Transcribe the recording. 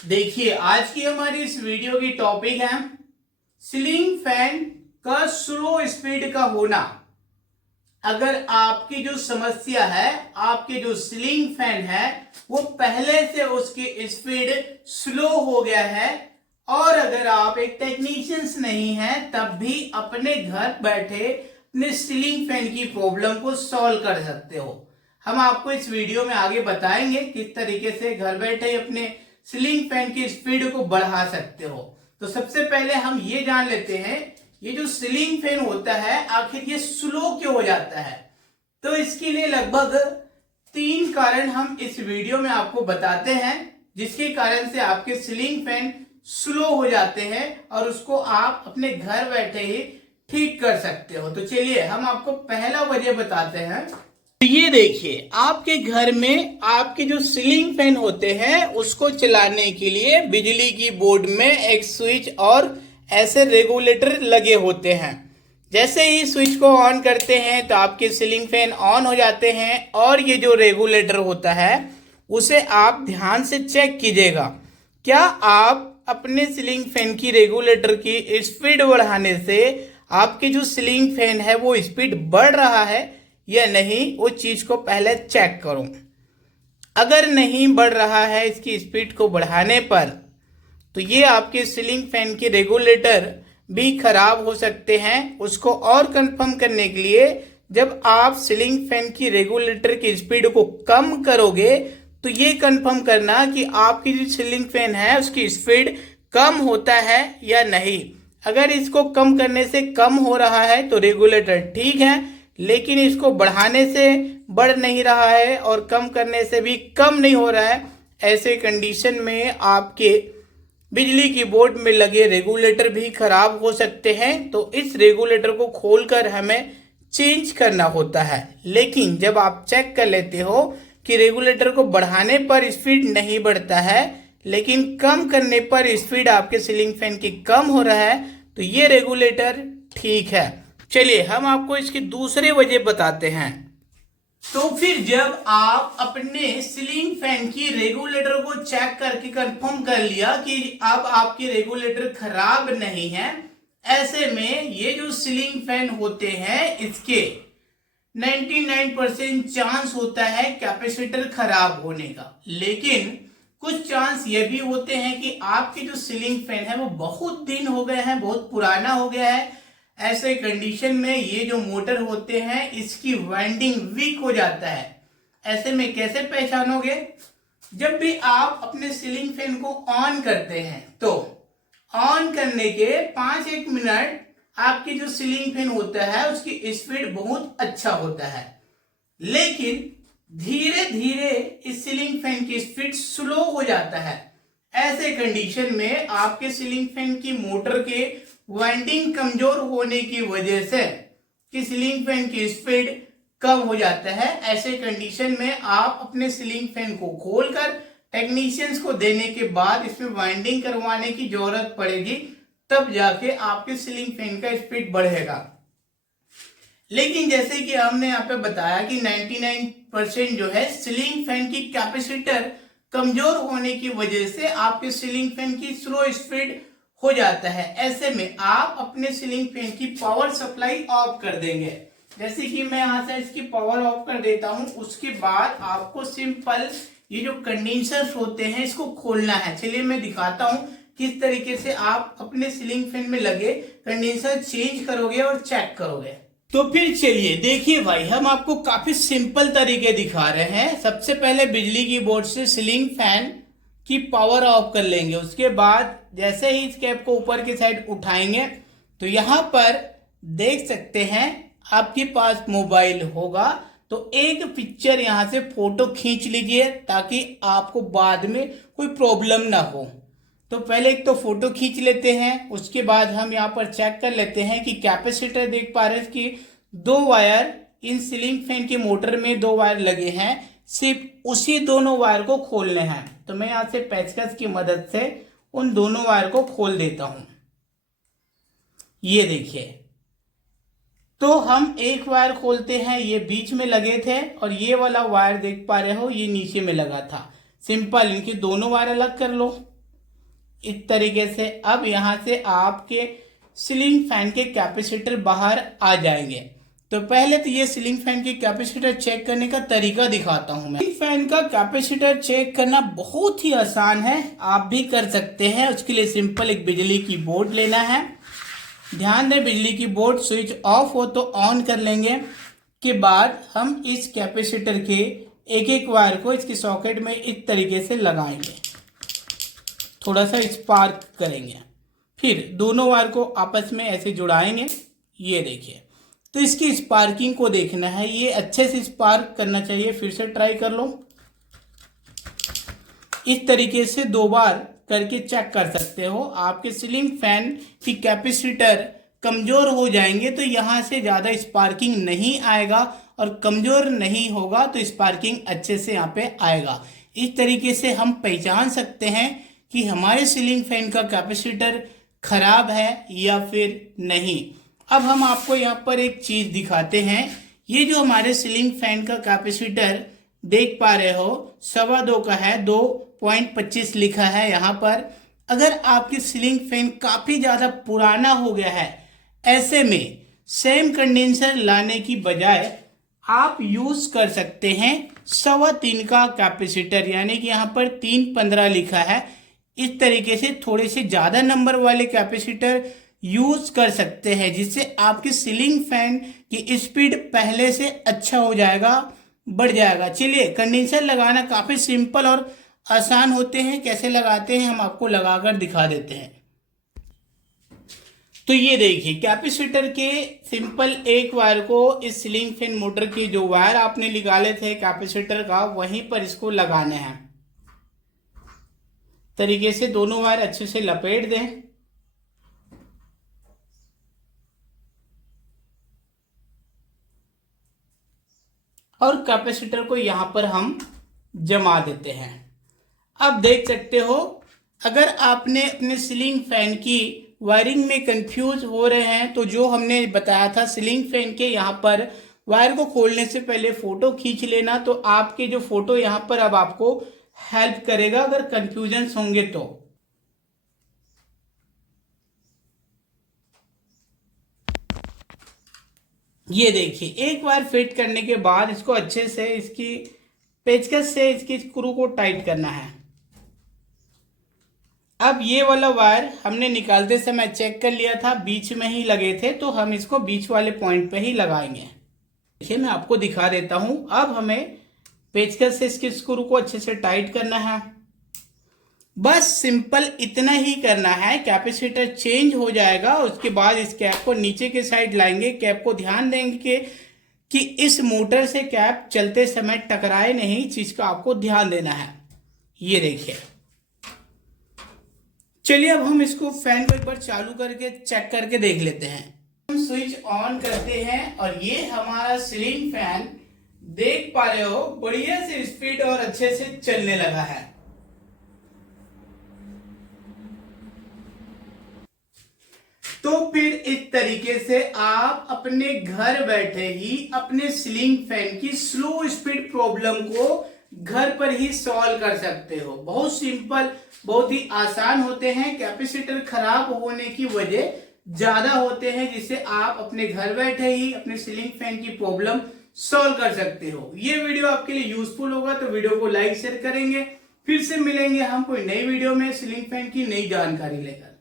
देखिए, आज की हमारी इस वीडियो की टॉपिक है सीलिंग फैन का स्लो स्पीड का होना। अगर आपकी जो समस्या है, आपके जो सीलिंग फैन है वो पहले से उसकी स्पीड स्लो हो गया है और अगर आप एक टेक्नीशियंस नहीं हैं तब भी अपने घर बैठे अपने सीलिंग फैन की प्रॉब्लम को सॉल्व कर सकते हो। हम आपको इस वीडियो में आगे बताएंगे किस तरीके से घर बैठे अपने सीलिंग फैन की स्पीड को बढ़ा सकते हो। तो सबसे पहले हम ये जान लेते हैं, ये जो सीलिंग फैन होता है आखिर ये स्लो क्यों हो जाता है। तो इसके लिए लगभग 3 कारण हम इस वीडियो में आपको बताते हैं, जिसके कारण से आपके सीलिंग फैन स्लो हो जाते हैं और उसको आप अपने घर बैठे ही ठीक कर सकते हो। तो चलिए हम आपको पहला वजह बताते हैं। तो ये देखिए, आपके घर में आपके जो सीलिंग फैन होते हैं उसको चलाने के लिए बिजली की बोर्ड में एक स्विच और ऐसे रेगुलेटर लगे होते हैं। जैसे ही स्विच को ऑन करते हैं तो आपके सीलिंग फैन ऑन हो जाते हैं और ये जो रेगुलेटर होता है उसे आप ध्यान से चेक कीजिएगा। क्या आप अपने सीलिंग फैन की रेगुलेटर की स्पीड बढ़ाने से आपके जो सीलिंग फैन है वो स्पीड बढ़ रहा है या नहीं, वो चीज को पहले चेक करो। अगर नहीं बढ़ रहा है इसकी स्पीड को बढ़ाने पर तो ये आपके सीलिंग फैन के रेगुलेटर भी खराब हो सकते हैं। उसको और कंफर्म करने के लिए जब आप सीलिंग फैन की रेगुलेटर की स्पीड को कम करोगे तो ये कंफर्म करना कि आपकी जो सीलिंग फैन है उसकी स्पीड कम होता है या नहीं। अगर इसको कम करने से कम हो रहा है तो रेगुलेटर ठीक है, लेकिन इसको बढ़ाने से बढ़ नहीं रहा है और कम करने से भी कम नहीं हो रहा है, ऐसे कंडीशन में आपके बिजली की बोर्ड में लगे रेगुलेटर भी खराब हो सकते हैं। तो इस रेगुलेटर को खोलकर हमें चेंज करना होता है। लेकिन जब आप चेक कर लेते हो कि रेगुलेटर को बढ़ाने पर स्पीड नहीं बढ़ता है लेकिन कम करने पर स्पीड आपके सीलिंग फैन की कम हो रहा है, तो ये रेगुलेटर ठीक है। चलिए हम आपको इसकी दूसरे वजह बताते हैं। तो फिर जब आप अपने सीलिंग फैन की रेगुलेटर को चेक करके कंफर्म कर लिया कि अब आपके रेगुलेटर खराब नहीं है, ऐसे में ये जो सीलिंग फैन होते हैं इसके 99% चांस होता है कैपेसिटर खराब होने का। लेकिन कुछ चांस ये भी होते हैं कि आपके जो सीलिंग फैन है वो बहुत दिन हो गए हैं, बहुत पुराना हो गया है। ऐसे कंडीशन में ये जो मोटर होते हैं इसकी वाइंडिंग वीक हो जाता है। ऐसे में कैसे पहचानोगे? जब भी आप अपने सीलिंग फैन को ऑन करते हैं तो ऑन करने के 5-1 मिनट आपकी जो सीलिंग फैन होता है उसकी स्पीड बहुत अच्छा होता है, लेकिन धीरे धीरे इस सीलिंग फैन की स्पीड स्लो हो जाता है। ऐसे कंडीशन में आपके सीलिंग फैन की मोटर के वाइंडिंग कमजोर होने की वजह से कि सीलिंग फैन की स्पीड कम हो जाता है। ऐसे कंडीशन में आप अपने सीलिंग फैन को खोलकर टेक्नीशियंस को देने के बाद इसमें वाइंडिंग करवाने की जरूरत पड़ेगी, तब जाके आपके सीलिंग फैन का स्पीड बढ़ेगा। लेकिन जैसे कि हमने यहाँ पे बताया कि 99% जो है सीलिंग फैन की कैपेसिटर कमजोर होने की वजह से आपके सीलिंग फैन की स्लो स्पीड हो जाता है। ऐसे में आप अपने सीलिंग फैन की पावर सप्लाई ऑफ कर देंगे। जैसे कि मैं यहाँ से इसकी पावर ऑफ कर देता हूँ, उसके बाद आपको सिंपल ये जो कंडेंसर्स होते हैं इसको खोलना है। चलिए मैं दिखाता हूँ किस तरीके से आप अपने सीलिंग फैन में लगे कंडेंसर चेंज करोगे और चेक करोगे। तो फिर चलिए देखिए भाई, हम आपको काफी सिंपल तरीके दिखा रहे हैं। सबसे पहले बिजली की बोर्ड से सीलिंग फैन की पावर ऑफ कर लेंगे। उसके बाद जैसे ही इस कैप को ऊपर की साइड उठाएंगे तो यहाँ पर देख सकते हैं आपके पास मोबाइल होगा, तो एक पिक्चर यहाँ से फोटो खींच लीजिए ताकि आपको बाद में कोई प्रॉब्लम ना हो। तो पहले एक तो फोटो खींच लेते हैं, उसके बाद हम यहाँ पर चेक कर लेते हैं कि कैपेसिटर देख पा रहे हैं कि 2 वायर इन सीलिंग फैन की मोटर में 2 वायर लगे हैं, सिर्फ उसी दोनों वायर को खोलने हैं। तो मैं यहाँ से पेचकस की मदद से उन दोनों वायर को खोल देता हूं। ये देखिए, तो हम एक वायर खोलते हैं, ये बीच में लगे थे और ये वाला वायर देख पा रहे हो ये नीचे में लगा था। सिंपल, इनके दोनों वायर अलग कर लो। इस तरीके से। अब यहाँ से आपके सीलिंग फैन के कैपेसिटर बाहर आ जाएंगे। तो पहले तो ये सीलिंग फैन के कैपेसिटर चेक करने का तरीका दिखाता हूं मैं। सीलिंग फैन का कैपेसिटर चेक करना बहुत ही आसान है, आप भी कर सकते हैं। उसके लिए सिंपल एक बिजली की बोर्ड लेना है। ध्यान दें, बिजली की बोर्ड स्विच ऑफ हो तो ऑन कर लेंगे। के बाद हम इस कैपेसिटर के एक एक वायर को इसकी सॉकेट में इस तरीके से लगाएंगे, थोड़ा सा स्पार्क करेंगे, फिर दोनों वायर को आपस में ऐसे जुड़ाएंगे। ये देखिए, तो इसकी स्पार्किंग को देखना है, ये अच्छे से स्पार्क करना चाहिए। फिर से ट्राई कर लो। इस तरीके से 2 बार करके चेक कर सकते हो। आपके सीलिंग फैन की कैपेसिटर कमजोर हो जाएंगे तो यहाँ से ज़्यादा स्पार्किंग नहीं आएगा, और कमजोर नहीं होगा तो स्पार्किंग अच्छे से यहाँ पे आएगा। इस तरीके से हम पहचान सकते हैं कि हमारे सीलिंग फैन का कैपेसिटर खराब है या फिर नहीं। अब हम आपको यहाँ पर एक चीज़ दिखाते हैं। ये जो हमारे सीलिंग फैन का कैपेसिटर देख पा रहे हो 2.25 का है, 2.25 लिखा है यहाँ पर। अगर आपकी सीलिंग फैन काफ़ी ज़्यादा पुराना हो गया है, ऐसे में सेम कंडेंसर लाने की बजाय आप यूज़ कर सकते हैं 3.25 का कैपेसिटर, यानी कि यहाँ पर 3.15 लिखा है। इस तरीके से थोड़े से ज़्यादा नंबर वाले कैपेसिटर यूज कर सकते हैं, जिससे आपकी सीलिंग फैन की स्पीड पहले से अच्छा हो जाएगा, बढ़ जाएगा। चलिए, कंडेंसर लगाना काफ़ी सिंपल और आसान होते हैं। कैसे लगाते हैं हम आपको लगाकर दिखा देते हैं। तो ये देखिए, कैपेसिटर के सिंपल एक वायर को इस सीलिंग फैन मोटर के जो वायर आपने निकाले थे कैपेसिटर का, वहीं पर इसको लगाना है। तरीके से दोनों वायर अच्छे से लपेट दें और कैपेसिटर को यहां पर हम जमा देते हैं। अब देख सकते हो, अगर आपने अपने सीलिंग फैन की वायरिंग में कंफ्यूज हो रहे हैं तो जो हमने बताया था सीलिंग फैन के यहाँ पर वायर को खोलने से पहले फोटो खींच लेना, तो आपके जो फोटो यहाँ पर अब आपको हेल्प करेगा अगर कंफ्यूजन होंगे तो। ये देखिए, एक बार फिट करने के बाद इसको अच्छे से इसकी पेचकस से इसकी स्क्रू को टाइट करना है। अब ये वाला वायर हमने निकालते समय चेक कर लिया था, बीच में ही लगे थे, तो हम इसको बीच वाले पॉइंट पे ही लगाएंगे। देखिए, मैं आपको दिखा देता हूं। अब हमें पेचकस से इसकी स्क्रू को अच्छे से टाइट करना है। बस सिंपल इतना ही करना है। कैपेसिटर चेंज हो जाएगा, उसके बाद इस कैप को नीचे के साइड लाएंगे। कैप को ध्यान देंगे कि इस मोटर से कैप चलते समय टकराए नहीं, इस चीज का आपको ध्यान देना है। ये देखिए, चलिए अब हम इसको फैन को एक बार चालू करके चेक करके देख लेते हैं। हम स्विच ऑन करते हैं और ये हमारा सीलिंग फैन देख पा रहे हो बढ़िया से स्पीड और अच्छे से चलने लगा है। तो फिर इस तरीके से आप अपने घर बैठे ही अपने सीलिंग फैन की स्लो स्पीड प्रॉब्लम को घर पर ही सॉल्व कर सकते हो। बहुत सिंपल, बहुत ही आसान होते हैं। कैपेसिटर खराब होने की वजह ज्यादा होते हैं, जिससे आप अपने घर बैठे ही अपने सीलिंग फैन की प्रॉब्लम सॉल्व कर सकते हो। ये वीडियो आपके लिए यूजफुल होगा तो वीडियो को लाइक शेयर करेंगे। फिर से मिलेंगे हम कोई नई वीडियो में सीलिंग फैन की नई जानकारी लेकर।